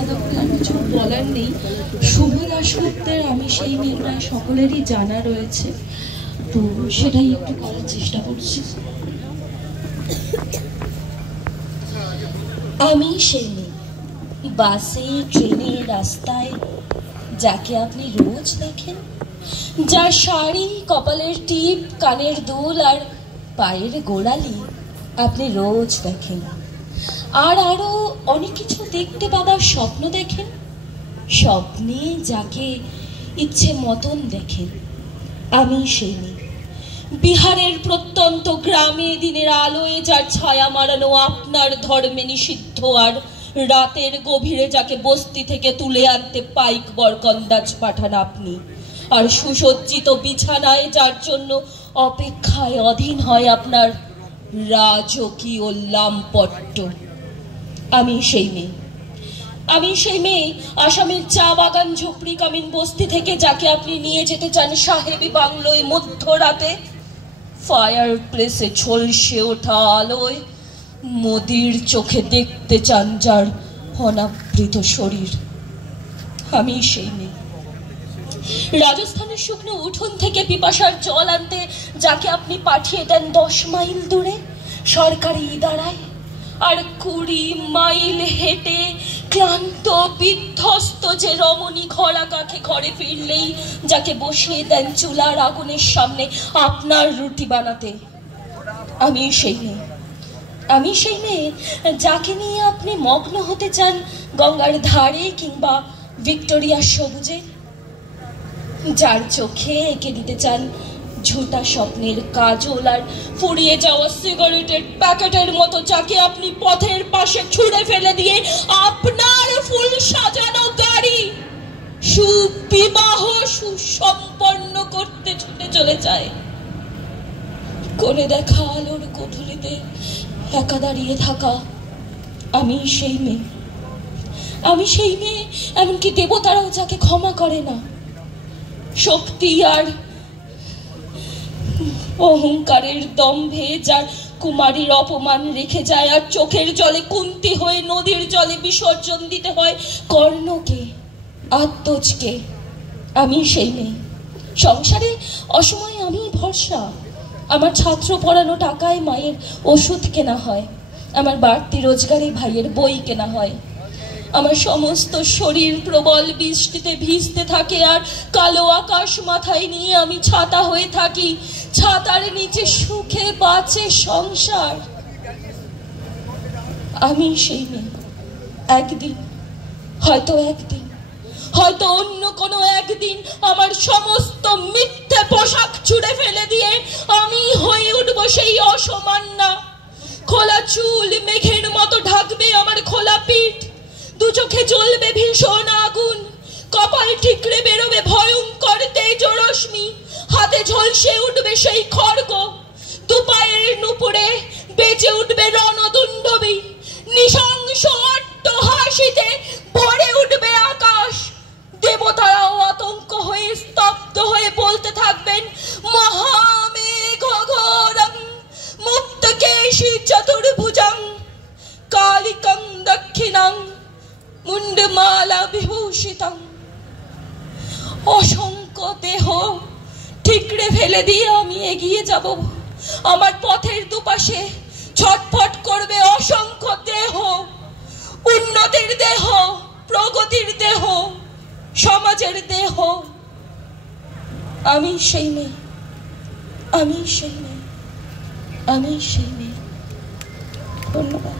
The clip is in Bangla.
আলাদা করে আর কিছু বলার নেই। শুভ দাশগুপ্তের আমি সেই মেয়েটা সকলেরই জানা রয়েছে, তো সেটাই একটু করার চেষ্টা করছি। আমি সেই মেয়ে, বাসে ট্রেনে রাস্তায় যাকে আপনি রোজ দেখেন, যার শাড়ি, কপালের টিপ, কানের দুল আর পায়ের গোড়ালি আপনি রোজ দেখেন, আর আরো অনেক কিছু দেখতে পাবার স্বপ্ন দেখেন। স্বপ্নে যাকে ইচ্ছে মতন দেখেন, আমি সেই মেয়ে। বিহারের প্রত্যন্ত গ্রামে দিনের আলোয় যার ছায়া মারানো আপনার ধর্মে নিষিদ্ধ, আর রাতের গভীরে যাকে বস্তি থেকে তুলে আনতে পাইক বরকন্দাজ পাঠান আপনি, আর সুসজ্জিত বিছানায় যার জন্য অপেক্ষায় অধীন হয় আপনার রাজকীয় লামপট্ট। আমি সেই মেয়ে। আমি সেই মেয়ে আসামের চা বাগান ঝুপড়ি কামিন বস্তি থেকে যাকে আপনি নিয়ে যেতে চান সাহেবি বাংলোয় মধ্যরাতে, ফায়ার প্লেসে ঝলসে ওঠা আলোয় মোদির চোখে দেখতে চান যার অনাবৃত শরীর। আমি সেই মেয়ে। রাজস্থানের শুকনো উঠোন থেকে পিপাসার জল আনতে যাকে আপনি পাঠিয়ে দেন 10 মাইল দূরে সরকারি ইদারায়, আর 20 মাইল হেঁটে ক্লান্ত বিধ্বস্ত যে রমণী ঘোড়া কাঁখে ঘরে ফিরলেই যাকে বসিয়ে দেন চুলার আগুনের সামনে আপনার রুটি বানাতে। আমি সেই মেয়ে। আমি সেই মেয়ে যাকে নিয়ে আপনি মগ্ন হতে চান গঙ্গার ধারে কিংবা ভিক্টোরিয়ার সবুজে, যার চোখে এঁকে দিতে চান ঝোটা স্বপ্নের কাজল আর ফুরিয়ে যাওয়া সিগারেটের প্যাকেটের মতো যাকে আপনি পথের পাশে ছুঁড়ে ফেলে দিয়ে আপনার ফুল সাজানো গাড়ি সুবিবাহ সুসম্পন্ন করতে ছুটে চলে যায়। কোণে দেখা আলোর কোঠরিতে একা দাঁড়িয়ে থাকা আমি সেই মেয়ে। আমি সেই মেয়ে এমনকি দেবতারাও যাকে ক্ষমা করে না। শক্তি আর অহংকারের দম্ভে যার কুমারীর অপমান রেখে যায়, আর চোখের জলে কুন্তি হয়ে নদীর জলে বিসর্জন দিতে হয় কর্ণকে, আত্মজকে। আমি সেই মেয়ে। সংসারে অসময়ে আমি ভরসা। আমার ছাত্র পড়ানো টাকায় মায়ের ওষুধ কেনা হয়, আমার বাড়তি রোজগারে ভাইয়ের বই কেনা হয়। আমার সমস্ত শরীর প্রবল বৃষ্টিতে ভিজতে থাকে, আর কালো আকাশ মাথায় নিয়ে আমি ছাতা হয়ে থাকি। ছাতার নিচে সুখে বাঁচে সংসার। আমি সেই মেয়ে। একদিন, হয়তো অন্য কোনো একদিন আমার সমস্ত মিথ্যে পোশাক ছুঁড়ে ফেলে দিয়ে আমি হয়ে উঠবো সেই অসমান্না। খোলা চুল মেঘের মতো ঢাকবে আমার খোলা পিঠ, দু চোখে জ্বলবে ভীষণ আগুন, কপাল ঠিকরে বেরোবে ভয়ঙ্কর তেজরশ্মি, হাতে ঝলসে উঠবে সেই খড়গ, দুপায়ের নুপুরে বেজে উঠবে রণদুণ্ডবী, নৃশংস অট্টহাসিতে ভরে উঠবে আকাশ। দেবতারাও আতঙ্ক হয়ে স্তব্ধ হয়ে বলতে থাকবেন মহামেঘ ঘোরং মুক্তকেশী চতুর্ভুজং কালিকং দক্ষিণাং মুন্ডমালা বিভূষিতং। অসংখ্য দেহ ঠিকরে ফেলে দিয়ে আমি এগিয়ে যাব। আমার পথের দুপাশে ছটফট করবে অসংখ্য দেহ, উন্নতির দেহ, প্রগতির দেহ, সমাজের দেহ। আমি সেই মেয়ে। আমি সেই মেয়ে। আমি সেই মেয়ে। ধন্যবাদ।